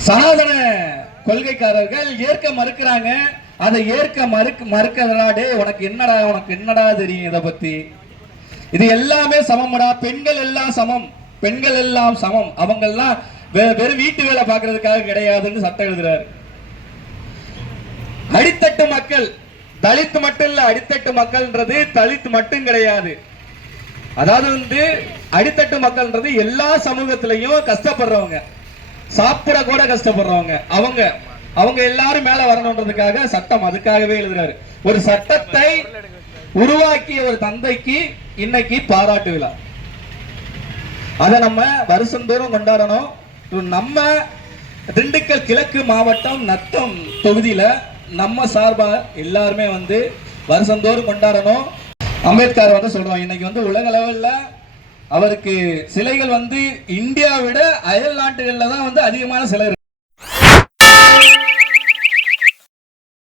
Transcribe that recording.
சனாதன கொள்கைக்காரர்கள் ஏற்க மறுக்கிறாங்க. அதை ஏற்க மறுக்க மறுக்கிறதுனா உனக்கு என்னடா உனக்கு என்னடா தெரியும் இதை பத்தி? இது எல்லாமே சமம்டா. பெண்கள் எல்லாம் சமம். பெண்கள் எல்லாம் சமம். அவங்க எல்லாம் வெறும் வீட்டு வேலை பார்க்கறதுக்காக கிடையாதுன்னு சட்டம் எழுதுறாரு. அடித்தட்டு மக்கள். தலித் மட்டும் இல்ல அடித்தட்டு மக்கள்ன்றது தலித் மட்டும் கிடையாது. அதாவது வந்து அடித்தட்டு மக்கள்ன்றது எல்லா சமூகத்திலையும் கஷ்டப்படுறவங்க. சாப்பிட கூட கஷ்டப்படுறவங்க. அவங்க அவங்க எல்லாரும் மேல வரணும்ன்றதுக்காக சட்டம் அதுக்காகவே எழுதுறாரு. ஒரு சட்டத்தை உருவாக்கிய ஒரு தந்தைக்கு இன்னைக்கு பாராட்டு விழா. அதை நம்ம வருஷந்தோறும் கொண்டாடணும். நம்ம திண்டுக்கல் கிழக்கு மாவட்டம் நத்தம் தொகுதியில நம்ம சார்பா எல்லாருமே வந்து வருஷந்தோறும் கொண்டாடணும். அம்பேத்கர் வந்து சொல்றோம் இன்னைக்கு வந்து உலக லெவல்ல அவருக்கு சிலைகள் வந்து இந்தியாவை விட அயல் நாட்டுகள்ல தான் வந்து அதிகமான சிலை